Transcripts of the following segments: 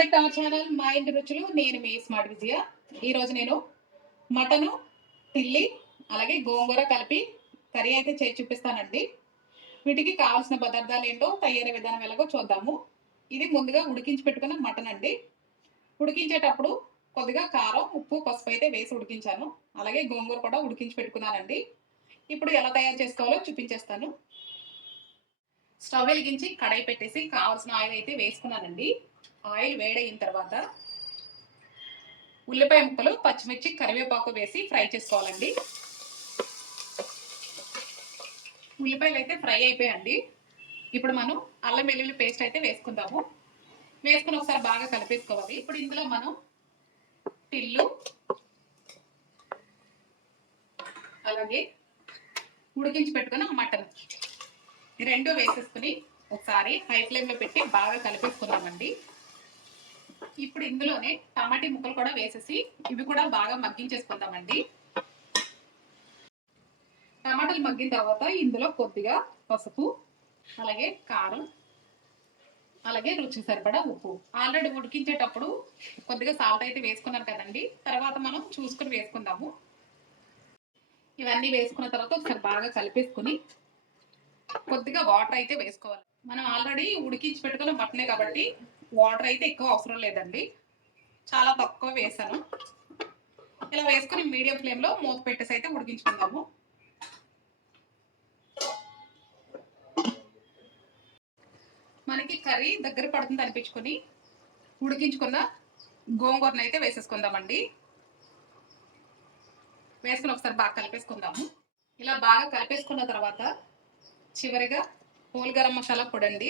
Back to our channel మా ఇంటి రుచులు. నేను మీ స్మార్ట్ విజయ. ఈరోజు నేను మటను, పిల్లి అలాగే గోంగూర కలిపి కర్రీ అయితే చేసి చూపిస్తానండి. వీటికి కావాల్సిన పదార్థాలు ఏంటో తయారీ విధానం ఎలాగో చూద్దాము. ఇది ముందుగా ఉడికించి పెట్టుకున్న మటన్ అండి. ఉడికించేటప్పుడు కొద్దిగా కారం, ఉప్పు, పసుపు అయితే వేసి ఉడికించాను. అలాగే గోంగూర కూడా ఉడికించి పెట్టుకున్నానండి. ఇప్పుడు ఎలా తయారు చేసుకోవాలో చూపించేస్తాను. స్టవ్ వెలిగించి కడాయి పెట్టేసి కావాల్సిన ఆయిల్ అయితే వేసుకున్నానండి. ఆయిల్ వేడైన తర్వాత ఉల్లిపాయ ముక్కలు, పచ్చిమిర్చి, కరివేపాకు వేసి ఫ్రై చేసుకోవాలండి. ఉల్లిపాయలు అయితే ఫ్రై అయిపోయాయండి. ఇప్పుడు మనం అల్లం వెల్లుల్లి పేస్ట్ అయితే వేసుకుందాము. వేసుకుని ఒకసారి బాగా కలిపేసుకోవాలి. ఇప్పుడు ఇందులో మనం పిల్లు అలాగే ఉడికించి పెట్టుకున్న మటన్ ఈ రెండు వేసేసుకుని ఒకసారి హై ఫ్లేమ్లో పెట్టి బాగా కలిపేసుకుందామండి. ఇప్పుడు ఇందులోనే టమాటీ ముక్కలు కూడా వేసేసి ఇవి కూడా బాగా మగ్గించేసుకుందామండి. టమాటాలు మగ్గిన తర్వాత ఇందులో కొద్దిగా పసుపు, అలాగే కారం, అలాగే రుచికి సరిపడా ఉప్పు. ఆల్రెడీ ఉడికించేటప్పుడు కొద్దిగా సాల్ట్ అయితే వేసుకున్నాను కదండి. తర్వాత మనం చూసుకుని వేసుకుందాము. ఇవన్నీ వేసుకున్న తర్వాత ఒకసారి బాగా కలిపేసుకుని కొద్దిగా వాటర్ అయితే వేసుకోవాలి. మనం ఆల్రెడీ ఉడికించి పెట్టుకున్న మటనే కాబట్టి వాటర్ అయితే ఎక్కువ అవసరం లేదండి. చాలా తక్కువ వేసాను. ఇలా వేసుకుని మీడియం ఫ్లేమ్లో మూత పెట్టేసి అయితే ఉడికించుకుందాము. మనకి కర్రీ దగ్గర పడుతుంది అనిపించుకొని ఉడికించుకున్న గోంగూరను అయితే వేసేసుకుందామండి. వేసుకుని ఒకసారి బాగా కలిపేసుకుందాము. ఇలా బాగా కలిపేసుకున్న తర్వాత చివరిగా హోల్ గరం మసాలా పొడి అండి,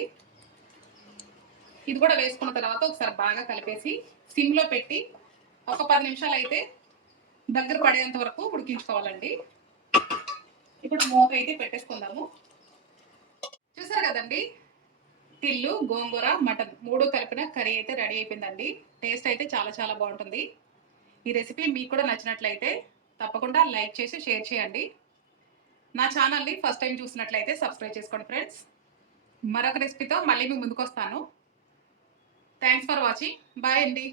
ఇది కూడా వేసుకున్న తర్వాత ఒకసారి బాగా కలిపేసి సిమ్లో పెట్టి ఒక 10 నిమిషాలు అయితే దగ్గర పడేంత వరకు ఉడికించుకోవాలండి. ఇప్పుడు మూత అయితే పెట్టేసుకుందాము. చూసారు కదండి, పిల్లు, గోంగూర, మటన్ 3 కలిపిన కర్రీ అయితే రెడీ అయిపోయిందండి. టేస్ట్ అయితే చాలా చాలా బాగుంటుంది. ఈ రెసిపీ మీకు కూడా నచ్చినట్లయితే తప్పకుండా లైక్ చేసి షేర్ చేయండి. నా ఛానల్ని ఫస్ట్ టైం చూసినట్లయితే సబ్స్క్రైబ్ చేసుకోండి ఫ్రెండ్స్. మరొక రెసిపీతో మళ్ళీ మీ ముందుకు వస్తాను. Thanks for watching. బాయ్ అండి.